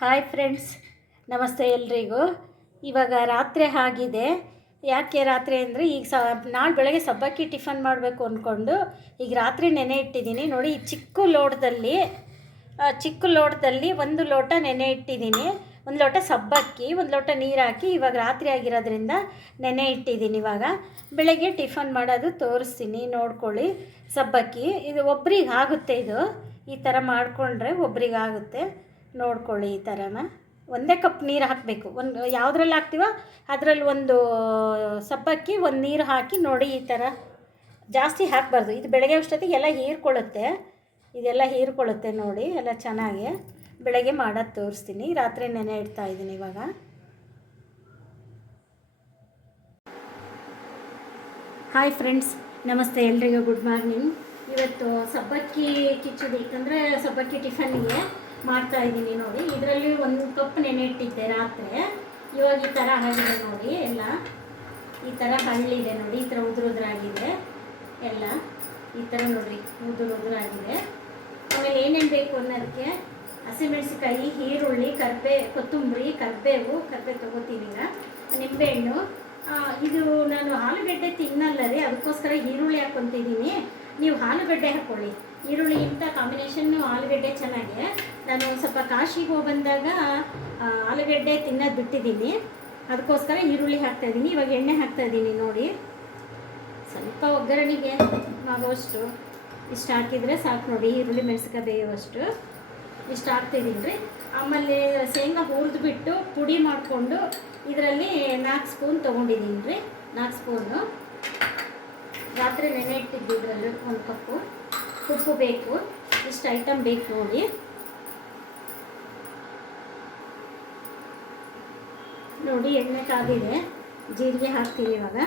Hi friends, ನಮಸ್ತೆ ಎಲ್ರಿಗೂ. ಇವಾಗ ರಾತ್ರಿ ಆಗಿದೆ. ಯಾಕೆ ರಾತ್ರಿ ಅಂದರೆ ಈಗ ಸ, ನಾಳೆ ಬೆಳಗ್ಗೆ ಸಬ್ಬಕ್ಕಿ ಟಿಫನ್ ಮಾಡಬೇಕು ಅಂದ್ಕೊಂಡು ಈಗ ರಾತ್ರಿ ನೆನೆ ಇಟ್ಟಿದ್ದೀನಿ. ನೋಡಿ, ಈ ಚಿಕ್ಕ ಲೋಟದಲ್ಲಿ ಚಿಕ್ಕ ಲೋಟದಲ್ಲಿ ಒಂದು ಲೋಟ ನೆನೆ ಇಟ್ಟಿದ್ದೀನಿ. ಒಂದು ಲೋಟ ಸಬ್ಬಕ್ಕಿ, ಒಂದು ಲೋಟ ನೀರು ಹಾಕಿ ಇವಾಗ ರಾತ್ರಿ ಆಗಿರೋದ್ರಿಂದ ನೆನೆ ಇಟ್ಟಿದ್ದೀನಿ ಇವಾಗ. ಬೆಳಗ್ಗೆ ಟಿಫನ್ ಮಾಡೋದು ತೋರಿಸ್ತೀನಿ, ನೋಡ್ಕೊಳ್ಳಿ. ಸಬ್ಬಕ್ಕಿ, ಇದು ಒಬ್ರಿಗೆ ಆಗುತ್ತೆ ಇದು. ಈ ಥರ ಮಾಡಿಕೊಂಡ್ರೆ ಒಬ್ರಿಗೆ ಆಗುತ್ತೆ. ನೋಡ್ಕೊಳ್ಳಿ ಈ ಥರನ ಒಂದೇ ಕಪ್ ನೀರು ಹಾಕಬೇಕು. ಒಂದು ಯಾವುದ್ರಲ್ಲಿ ಹಾಕ್ತೀವೋ? ಅದರಲ್ಲಿ ಒಂದು ಸಬ್ಬಕ್ಕಿ ಒಂದು ನೀರು ಹಾಕಿ ನೋಡಿ ಈ ಥರ ಜಾಸ್ತಿ ಹಾಕಬಾರ್ದು. ಇದು ಬೆಳಗ್ಗೆ ಅಷ್ಟೊತ್ತಿಗೆ ಎಲ್ಲ ಹೀರ್ಕೊಳ್ಳುತ್ತೆ. ಇದೆಲ್ಲ ಹೀರ್ಕೊಳ್ಳುತ್ತೆ ನೋಡಿ. ಎಲ್ಲ ಚೆನ್ನಾಗಿ ಬೆಳಗ್ಗೆ ಮಾಡೋದು ತೋರಿಸ್ತೀನಿ. ರಾತ್ರಿ ನೆನೆ ಇಡ್ತಾ ಇದ್ದೀನಿ ಇವಾಗ. ಹಾಯ್ ಫ್ರೆಂಡ್ಸ್ ನಮಸ್ತೆ ಎಲ್ರಿಗೂ. ಗುಡ್ ಮಾರ್ನಿಂಗ್ ಇವತ್ತು ಸಬ್ಬಕ್ಕಿ ಕಿಚಡಿ ಅಂದರೆ ಸಬ್ಬಕ್ಕಿ ಟಿಫನ್ನಿಗೆ ಮಾಡ್ತಾ ಇದ್ದೀನಿ ನೋಡಿ. ಇದರಲ್ಲಿ ಒಂದು ಕಪ್ ನೆನೆ ಇಟ್ಟಿದ್ದೆ ರಾತ್ರಿ. ಇವಾಗ ಈ ಥರ ಆಗಿದೆ ನೋಡಿ ಎಲ್ಲ. ಈ ಥರ ಹಳ್ಳಿದೆ ನೋಡಿ. ಈ ಥರ ಉದುರುದ್ರಾಗಿದೆ ಎಲ್ಲ. ಈ ಥರ ನೋಡ್ರಿ ಉದುರು ಉದುರಾಗಿದೆ ಆಮೇಲೆ ಏನೇನು ಬೇಕು ಅನ್ನೋದಕ್ಕೆ ಹಸಿಮೆಣಸಿಕಾಯಿ ಈರುಳ್ಳಿ, ಕರ್ಬೇ, ಕೊತ್ತಂಬರಿ, ಕರ್ಬೇವು, ಕರ್ಬೇ ತೊಗೋತೀನಿ ಈಗ ನಿಂಬೆಹಣ್ಣು ಇದು ನಾನು ಆಲೂಗಡ್ಡೆ ತಿನ್ನಲ್ಲ ರೀ ಅದಕ್ಕೋಸ್ಕರ ಈರುಳ್ಳಿ ಹಾಕ್ಕೊತಿದ್ದೀನಿ ನೀವು ಆಲೂಗಡ್ಡೆ ಹಾಕ್ಕೊಳ್ಳಿ ಈರುಳ್ಳಿ ಇಂಥ ಕಾಂಬಿನೇಷನ್ನು ಆಲೂಗಡ್ಡೆ ಚೆನ್ನಾಗಿ. ನಾನು ಸ್ವಲ್ಪ ಕಾಶಿಗೆ ಹೋಗಿ ಬಂದಾಗ ಆಲೂಗಡ್ಡೆ ತಿನ್ನೋದು ಬಿಟ್ಟಿದ್ದೀನಿ. ಅದಕ್ಕೋಸ್ಕರ ಈರುಳ್ಳಿ ಹಾಕ್ತಾಯಿದ್ದೀನಿ ಇವಾಗ ಎಣ್ಣೆ ಹಾಕ್ತಾಯಿದ್ದೀನಿ ನೋಡಿ. ಸ್ವಲ್ಪ ಒಗ್ಗರಣೆಗೆ ಆಗೋಷ್ಟು ಇಷ್ಟು ಹಾಕಿದರೆ ಸಾಕು ನೋಡಿ, ಈರುಳ್ಳಿ ಮೆಣಸಿಕಾಯಿ ಬೇಯುವಷ್ಟು. ಇಷ್ಟು ಹಾಕ್ತಿದ್ದೀನಿ ರೀ. ಆಮೇಲೆ ಶೇಂಗಾ ಹುರಿದ್ಬಿಟ್ಟು ಪುಡಿ ಮಾಡಿಕೊಂಡು ಇದರಲ್ಲಿ ನಾಲ್ಕು ಸ್ಪೂನ್ ತೊಗೊಂಡಿದ್ದೀನಿ ರೀ. ನಾಲ್ಕು ಸ್ಪೂನು. ರಾತ್ರಿ ನೆನೆ ಇಟ್ಟಿದ್ದು ಇದರಲ್ಲಿ ಒಂದು ಕಪ್ಪು. ಉಪ್ಪು ಬೇಕು. ಇಷ್ಟು ಐಟಮ್ ಬೇಕು ನೋಡಿ. ನೋಡಿ, ಎಣ್ಣೆ ಕಾದಿದೆ ಜೀರಿಗೆ ಹಾಕ್ತೀನಿ ಇವಾಗ.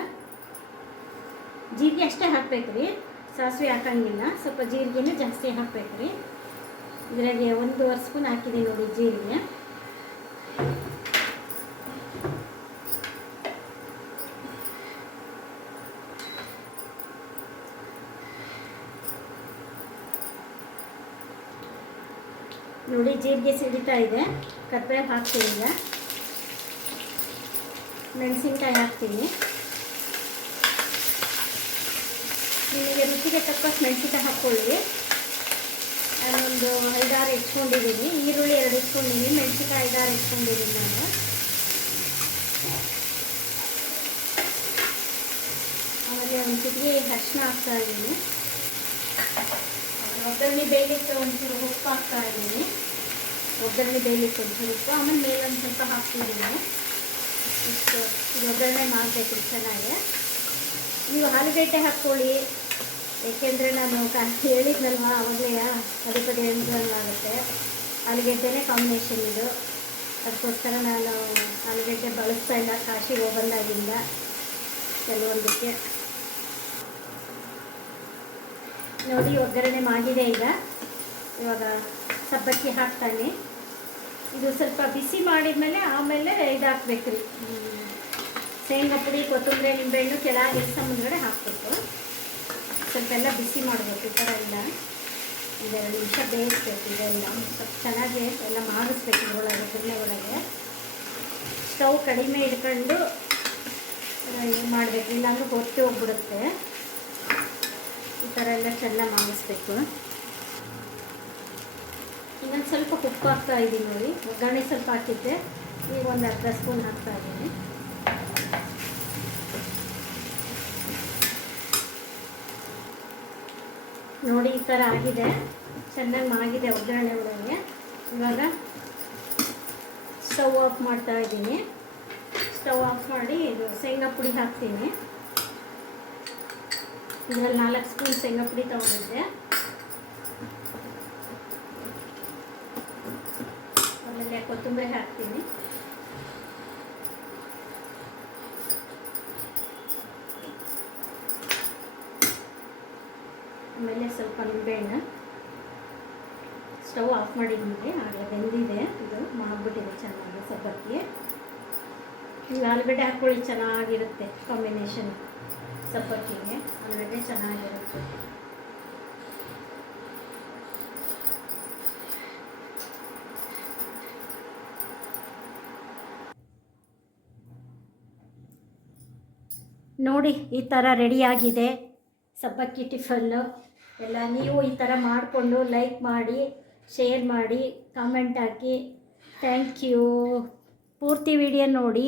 ಜೀರಿಗೆ ಅಷ್ಟೇ ಹಾಕ್ಬೇಕು ರೀ. ಸಾಸಿವೆ ಹಾಕಂಗಿಲ್ಲ. ಸ್ವಲ್ಪ ಜೀರಿಗೆನೇ ಜಾಸ್ತಿ ಹಾಕ್ಬೇಕು ರೀ. ಇದರಾಗೆ ಒಂದೂವರೆ ಸ್ಪೂನ್ ಹಾಕಿದ್ದೀನಿ ನೋಡಿ ಜೀರಿಗೆ. ನೋಡಿ, ಜೀರಿಗೆ ಸಿಡಿತಾ ಇದೆ. ಕರ್ಬೇವು ಹಾಕ್ತೀನಿ ಈಗ. ಮೆಣಸಿನ್ಕಾಯಿ ಹಾಕ್ತೀನಿ. ನಿಮಗೆ ರುಚಿಗೆ ತಕ್ಕಷ್ಟು ಮೆಣಸಿನ್ಕಾಯಿ ಹಾಕ್ಕೊಳ್ಳಿ. ನಾನೊಂದು ಐದಾರು ಇಟ್ಕೊಂಡಿದ್ದೀನಿ. ಈರುಳ್ಳಿ ಎರಡು ಇಟ್ಕೊಂಡಿದ್ದೀನಿ. ಮೆಣಸಿನ್ಕಾಯಿ ಐದಾರು ಇಟ್ಕೊಂಡಿದ್ದೀನಿ ನಾನು. ಆಮೇಲೆ ಒಂದು ಚಿಟಿಗೆ ಅರಿಶಿನ ಹಾಕ್ತಾ ಇದ್ದೀನಿ. ಒಗ್ಗರಣೆ ಬೇಯಲಿಕ್ಕೆ ಒಂಚೂರು ಉಪ್ಪು ಹಾಕ್ತಾ ಇದ್ದೀನಿ. ಒಗ್ಗರಣೆ ಬೇಯಲಿಕ್ಕೆ ಒಂಚೂರು ಉಪ್ಪು, ಆಮೇಲೆ ಮೇಲೆ ಒಂದು ಸ್ವಲ್ಪ ಹಾಕ್ತಿದ್ದೀನಿ. ಇಷ್ಟು ಇದು ಒಗ್ಗರಣೆ ಮಾಡಬೇಕು ಚೆನ್ನಾಗಿ. ನೀವು ಆಲೂಗಡ್ಡೆ ಹಾಕ್ಕೊಳ್ಳಿ, ಏಕೆಂದರೆ ನಾನು ಹೇಳಿದ್ನಲ್ವ, ಅವಾಗಲೇ ಪದೇ ಪದೇ ಆಗುತ್ತೆ. ಆಲೂಗಡ್ಡೆನೇ ಕಾಂಬಿನೇಷನ್ ಇದು. ಅದಕ್ಕೋಸ್ಕರ ನಾನು ಆಲೂಗಡ್ಡೆ ಬಳಸ್ತಾ ಇಲ್ಲ, ಕಾಶಿಗೆ ಹೋಗಂದಾಗಿಂದ ಕೆಲವೊಂದಕ್ಕೆ. ನೋಡಿ, ಒಗ್ಗರಣೆ ಮಾಡಿದೆ ಈಗ. ಇವಾಗ ಸಬ್ಬಕ್ಕಿ ಹಾಕ್ತಾನೆ. ಇದು ಸ್ವಲ್ಪ ಬಿಸಿ ಮಾಡಿದ್ಮೇಲೆ ಆಮೇಲೆ ಇದು ಹಾಕ್ಬೇಕು ರೀ ಶೇಂಗಾ ಪುಡಿ, ಕೊತ್ತಂಬರಿ, ನಿಂಬೆಹಣ್ಣು ಕೆಳಗೆ ಇಷ್ಟ ಮುಂದ್ಗಡೆ ಹಾಕ್ಬೇಕು. ಸ್ವಲ್ಪ ಎಲ್ಲ ಬಿಸಿ ಮಾಡಬೇಕು, ಈ ಥರ ಎಲ್ಲ. ಇದೆರಡು ನಿಮಿಷ ಬೇಯಿಸ್ಬೇಕು, ಇದೆಲ್ಲ. ಸ್ವಲ್ಪ ಚೆನ್ನಾಗಿ ಎಲ್ಲ ಮಾಡಿಸ್ಬೇಕು ಒಳಗೆ ಬೆಣ್ಣೆ ಒಳಗೆ. ಸ್ಟವ್ ಕಡಿಮೆ ಇಟ್ಕೊಂಡು ಇದು ಮಾಡಬೇಕು. ಇಲ್ಲಾಂದ್ರೆ ಹೊತ್ತಿ ಹೋಗ್ಬಿಡುತ್ತೆ. ಈ ಥರ ಎಲ್ಲ ಚೆನ್ನಾಗಿ ಮಾಡಿಸ್ಬೇಕು. ಇನ್ನೊಂದು ಸ್ವಲ್ಪ ಉಪ್ಪು ಹಾಕ್ತಾ ಇದ್ದೀನಿ ನೋಡಿ. ಒಗ್ಗರಣೆ ಸ್ವಲ್ಪ ಹಾಕಿದ್ದೆ. ಈಗ ಒಂದು ಅರ್ಧ ಸ್ಪೂನ್ ಹಾಕ್ತಾ ಇದ್ದೀನಿ. ನೋಡಿ ಈ ಥರ ಆಗಿದೆ. ಚೆನ್ನಾಗಿ ಮಾಗಿದೆ ಒಗ್ಗರಣೆ ಒಳಗೆ. ಇವಾಗ ಸ್ಟವ್ ಆಫ್ ಮಾಡ್ತಾ ಇದ್ದೀನಿ. ಸ್ಟವ್ ಆಫ್ ಮಾಡಿ ಇದು ಶೇಂಗಾ ಪುಡಿ ಹಾಕ್ತೀನಿ. ಇದರಲ್ಲಿ ನಾಲ್ಕು ಸ್ಪೂನ್ ಶೇಂಗಾ ಪುಡಿ ತೊಗೊಂಡಿದ್ದೆ. ಆಮೇಲೆ ಕೊತ್ತಂಬರಿ ಹಾಕ್ತೀನಿ. ಆಮೇಲೆ ಸ್ವಲ್ಪ ನಿಂಬೆಹಣ್ಣು. ಸ್ಟವ್ ಆಫ್ ಮಾಡಿದ್ಮೇಲೆ ಆಗಲೇ ಬೆಂದಿದೆ. ಇದು ಮಾಡಿಬಿಟ್ಟಿದೆ ಚೆನ್ನಾಗಿ ಸಬ್ಬಕ್ಕಿ. ನೀವು ಆಲೂಗಡ್ಡೆ ಹಾಕ್ಕೊಳ್ಳಿ ಚೆನ್ನಾಗಿರುತ್ತೆ ಕಾಂಬಿನೇಷನ್. ಸಬ್ಬಕ್ಕಿಗೆ ಆಲೂಗಡ್ಡೆ ಚೆನ್ನಾಗಿರುತ್ತೆ. ನೋಡಿ, ಈ ಥರ ರೆಡಿಯಾಗಿದೆ ಸಬ್ಬಕ್ಕಿ ಟಿಫನ್ನು ಎಲ್ಲ ನೀವು ಈ ಥರ ಮಾಡಿಕೊಂಡು ಲೈಕ್ ಮಾಡಿ ಶೇರ್ ಮಾಡಿ ಕಾಮೆಂಟ್ ಹಾಕಿ. ಥ್ಯಾಂಕ್ ಯು ಪೂರ್ತಿ ವಿಡಿಯೋ ನೋಡಿ.